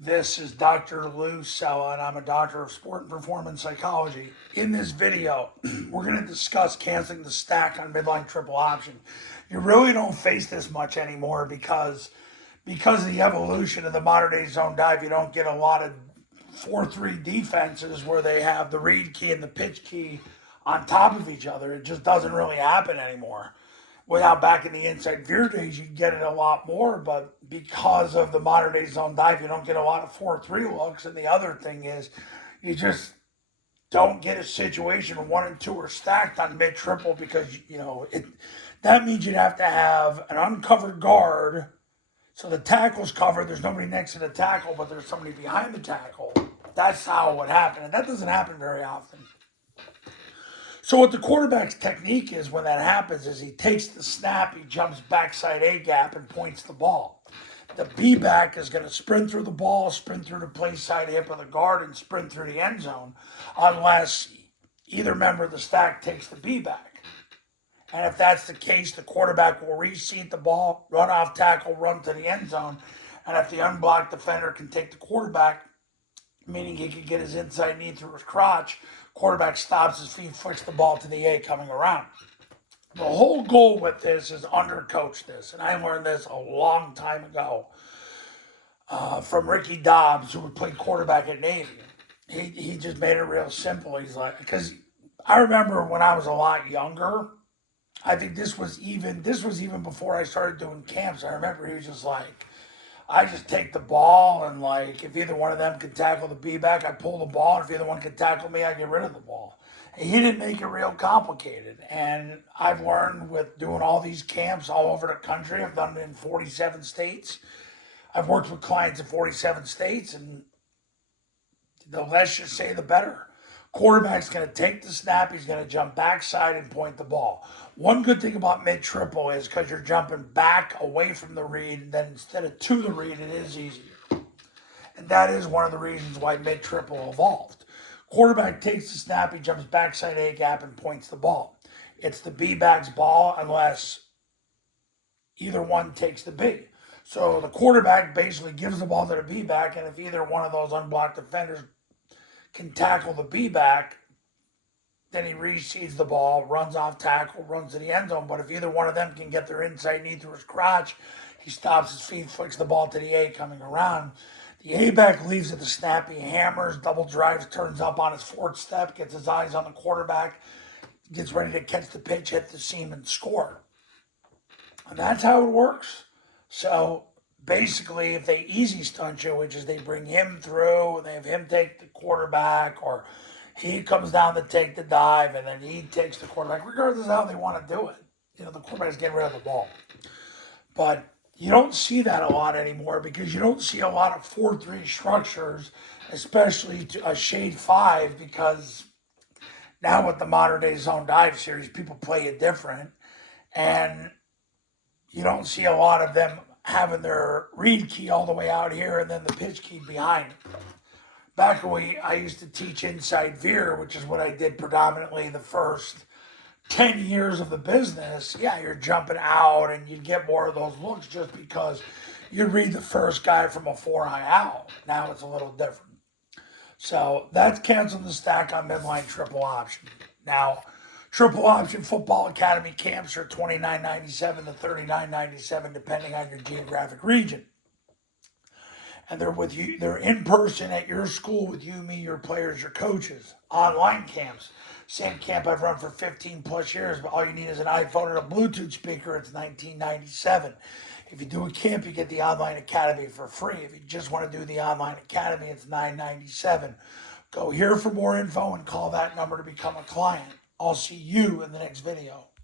This is Dr. Lou Cella, and I'm a doctor of sport and performance psychology. In this video, we're going to discuss canceling the stack on midline triple option. You really don't face this much anymore because of the evolution of the modern day zone dive. You don't get a lot of 4-3 defenses where they have the read key and the pitch key on top of each other. It just doesn't really happen anymore. Without back in the inside veer days, you get it a lot more, but because of the modern day zone dive, you don't get a lot of 4-3 looks. And the other thing is, you just don't get a situation 1 and 2 are stacked on mid triple because that means you'd have to have an uncovered guard. So the tackle's covered, there's nobody next to the tackle, but there's somebody behind the tackle. That's how it would happen. And that doesn't happen very often. So what the quarterback's technique is when that happens is he takes the snap, he jumps backside A gap and points the ball. The B back is going to sprint through the ball, sprint through the play side hip of the guard, and sprint through the end zone unless either member of the stack takes the B back. And if that's the case, the quarterback will reseat the ball, run off tackle, run to the end zone. And if the unblocked defender can take the quarterback, meaning he can get his inside knee through his crotch, quarterback stops his feet, flicks the ball to the A coming around. The whole goal with this is undercoach this. And I learned this a long time ago from Ricky Dobbs, who would play quarterback at Navy. He just made it real simple. He's like, because I remember when I was a lot younger, I think this was even before I started doing camps. I remember he was just like, I just take the ball and if either one of them could tackle the B back, I pull the ball. And if either one could tackle me, I get rid of the ball. And he didn't make it real complicated. And I've learned with doing all these camps all over the country. I've done it in 47 states. I've worked with clients in 47 states, and the less you say, the better. Quarterback's going to take the snap. He's going to jump backside and point the ball. One good thing about mid-triple is because you're jumping back away from the read, and then instead of to the read, it is easier. And that is one of the reasons why mid-triple evolved. Quarterback takes the snap. He jumps backside A gap and points the ball. It's the B-back's ball unless either one takes the B. So the quarterback basically gives the ball to the B-back, and if either one of those unblocked defenders can tackle the B-back, then he reseeds the ball, runs off tackle, runs to the end zone. But if either one of them can get their inside knee through his crotch, he stops his feet, flicks the ball to the A coming around. The A-back leaves at the snap, he hammers, double drives, turns up on his fourth step, gets his eyes on the quarterback, gets ready to catch the pitch, hit the seam, and score. And that's how it works. So basically, if they easy stunt you, which is they bring him through, and they have him take the quarterback, or he comes down to take the dive, and then he takes the quarterback, regardless of how they want to do it. The quarterback's getting rid of the ball. But you don't see that a lot anymore because you don't see a lot of 4-3 structures, especially to a shade 5, because now with the modern day zone dive series, people play it different. And you don't see a lot of them having their read key all the way out here and then the pitch key behind it. Back when I used to teach inside veer, which is what I did predominantly the first 10 years of the business, yeah, you're jumping out and you'd get more of those looks just because you'd read the first guy from a 4-high out. Now it's a little different. So that's canceling the stack on midline triple option. Now, Triple Option Football Academy camps are $29.97 to $39.97 depending on your geographic region. And they're with you, they're in person at your school with you, me, your players, your coaches. Online camps. Same camp I've run for 15 plus years, but all you need is an iPhone and a Bluetooth speaker. It's $19.97. If you do a camp, you get the online academy for free. If you just want to do the online academy, it's $9.97. Go here for more info and call that number to become a client. I'll see you in the next video.